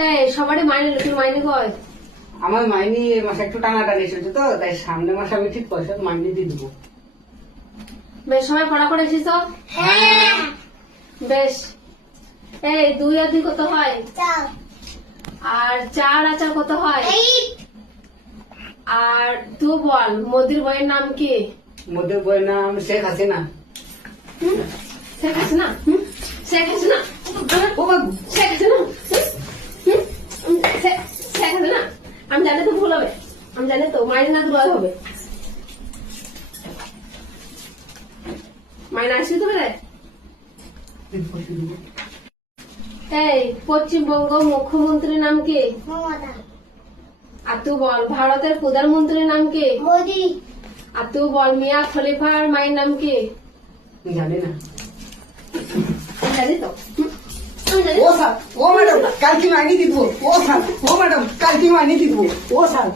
এই সবারই মাইনে লোকের মাইনে কয়? আমার মাইনি এই মাসে একটু টানাটানি এসেছে তো, তাই সামনের মাসে আমি ঠিক পয়সা মাইনি দিয়ে দেবো। বেশ সময় পড়া করে এসেছ? বেশ। এই 2 আর 2 কত হয়? আর 4 আর 4 কত হয়? আর তুই বল মোদির বইয়ের নাম কি? মোদের বইয়ের নাম শেখ হাসিনা। শেখ হাসিনা? শেখ হাসিনা? ও বাবু, শেখ হাসিনা? শেখ হাসিনা? আমি জানি তো ভুল হবে, আমি জানি তো মাইনে না দুবার হবে। মাইনে আসবি তো বেড়ে। এই পশ্চিমবঙ্গ মুখ্যমন্ত্রীর নাম কি? আর তুই বল ভারতের প্রধানমন্ত্রীর নাম কি? মোদি। আর তুই বল মিয়া খলিফার মায়ের নাম কি? জানি না। আমি জানি তো। আমি জানি। ও স্যার, ও ম্যাডাম কালকে মাইনি দিব। ও স্যার, ও ম্যাডাম কালকে মাইনি দিব। ও স্যার।